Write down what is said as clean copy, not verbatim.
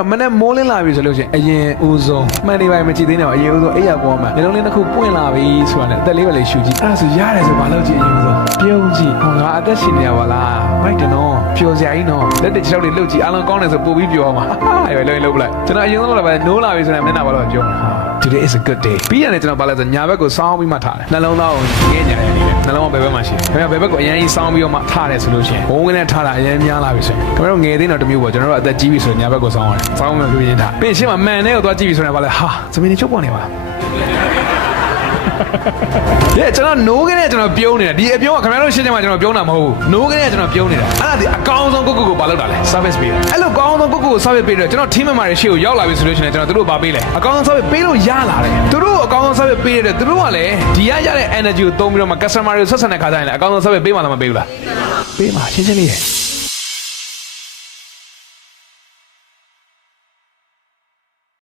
တော့မနဲ့မိုးလင်းလာပြီဆိုလို့ရှိရင်အရင်ဦးဆုံးမှန်နေပါမကြည့်သေးနဲ့အရင်ဦးဆုံးအိယာပေါ်မှာမျိုးလုံးလေးတစ်ခုပွင့်လာပြီဆိုတာနဲ့အသက်လေးပဲလေးရှူကြည့်အဲ့ဒါဆိုရတယ်ဆိုဘာလို့ကြည့်အရင်ဦးဆုံးပြုံးကြည့်ဟောငါအသက်ရှင်နေရပါလားမိုက်တယ်နော်ပျော်စရာကြီးနော်လက်တစ်ချောက်လေးလှုပ်ကြည့်အားလုံးကောင်းတယ်ဆိုပို့ပြီးပျော်မှာအဲ့လိုလှုပ်လိုက်ကျွန်တော်အရင်ဆုံးတော့ပဲနိုးလာပြီဆိုရင်မျက်နှာဘာလို့ပြောမှာ Today is a good day ပြီးရတယ်ကျွန်တော်ဘာလဲဆိုညာဘက်ကိုစောင်းပြီးမှထားတယ်နှလုံးသားကိုငဲ့ညာတယ်နေတယ်နှလုံးကဘယ်ဘက်မှာရှိတယ်ဘယ်ဘက်ကိုအရင်ကြီးစောင်းပြီးတော့မှထားတယ်ဆိုလို့ရှိရင်ဘုံဝင်နဲ့ထားတာအရင်များလာပြီဆိုရင်ခင်ဗျားတို့ငယ်သေးတော့တမျိုးပေါ့ကျွန်တော်တို့အသက်ကြီးပြီဆိုရင်ညာဘက်ကိုစောင်းရတယ်စောင်းမှပြင်းထားပြီးရှင်းမှာမှန်တဲ့ကိုသွားကြည့်ပြီဆိုရင်ဘာလဲဟာသမီးနေချုပ်ပေါ်နေပါကျွန်တော်နိုးကနေကျွန်တော်ပြုံးနေတာဒီအပြုံးကခင်ဗျားတို့ရှင်းချင်မှကျွန်တော်ပြုံးတာမဟုတ်ဘူးနိုးကနေကျွန်တော်ပြုံးနေတာအဲ့ဒါဒီအကောင်းဆုံးကိုဘာလုပ်တာလဲ service ပေးတယ်အဲ့လိုကောင်းဆုံးကို service ပေးတယ်ကျွန်တော် team member တွေရှေ့ကိုရောက်လာပြီဆိုလို့ရှိရင်ကျွန်တော်တို့ဘာပေးလဲအကောင်းဆုံး service ပေးလို့ရလာတယ်သူတို့အကောင်းဆုံး service ပေးရတယ်သူတို့ကလည်းဒီရတဲ့ energy ကိုသုံးပြီးတော့မှ customer တွေဆက်ဆံတဲ့ခါကျရင်လည်းအကောင်းဆုံး service ပေးမှလားမပေးဘူးလားပေးမှာရှင်းရှင်းလေး